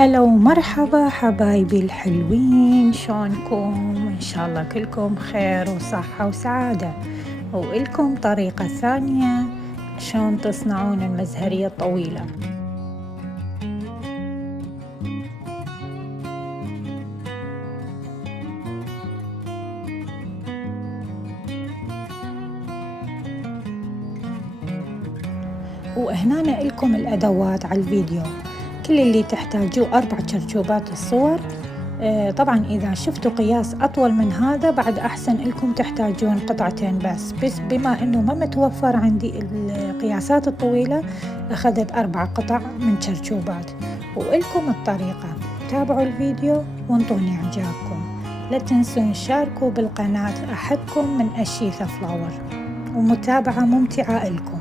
هلا ومرحبا حبايبي الحلوين، شلونكم؟ إن شاء الله كلكم خير وصحة وسعادة. وإلكم طريقة ثانية شلون تصنعون المزهرية الطويلة. وهنا إلكم الأدوات على الفيديو. كل اللي تحتاجوه 4 شرشوبات الصور. طبعا إذا شفتوا قياس أطول من هذا بعد أحسن لكم تحتاجون قطعتين بس بما أنه ما متوفر عندي القياسات الطويلة أخذت 4 قطع من شرشوبات. وإلكم الطريقة، تابعوا الفيديو وانطوني إعجابكم. لا تنسوا تشاركوا بالقناة، أحبكم من أشيثة فلاور، ومتابعة ممتعة لكم.